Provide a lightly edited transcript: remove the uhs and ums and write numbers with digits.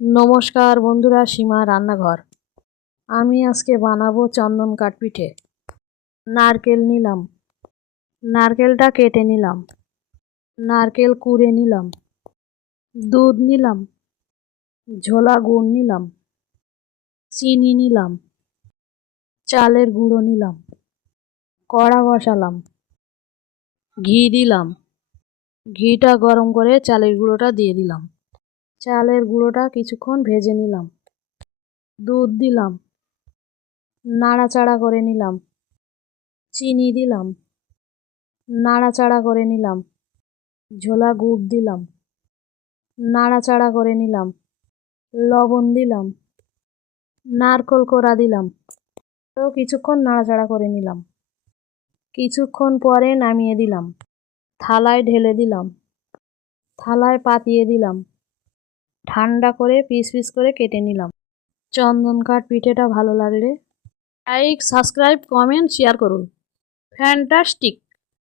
নমস্কার বন্ধুরা, সীমা রান্নাঘর। আমি আজকে বানাবো চন্দন কাঠ পিঠে। নারকেল নিলাম, নারকেলটা কেটে নিলাম, নারকেল কুড়ে নিলাম, দুধ নিলাম, ঝোলা গুড় নিলাম, চিনি নিলাম, চালের গুঁড়ো নিলাম, কড়া বসালাম, ঘি দিলাম, ঘিটা গরম করে চালের গুঁড়োটা দিয়ে দিলাম, চালের গুঁড়োটা কিছুক্ষণ ভেজে নিলাম, দুধ দিলাম, নাড়াচাড়া করে নিলাম, চিনি দিলাম, নাড়াচাড়া করে নিলাম, ঝোলা গুড় দিলাম, নাড়াচাড়া করে নিলাম, লবণ দিলাম, নারকেল কোড়া দিলাম, তো কিছুক্ষণ নাড়াচাড়া করে নিলাম। কিছুক্ষণ পরে নামিয়ে দিলাম, থালায় ঢেলে দিলাম, থালায় পাতিয়ে দিলাম, ঠান্ডা করে পিস পিস করে কেটে নিলাম। চন্দন কাঠ পিঠেটা ভালো লাগলে লাইক, সাবস্ক্রাইব, কমেন্ট, শেয়ার করুন। ফ্যান্টাস্টিক।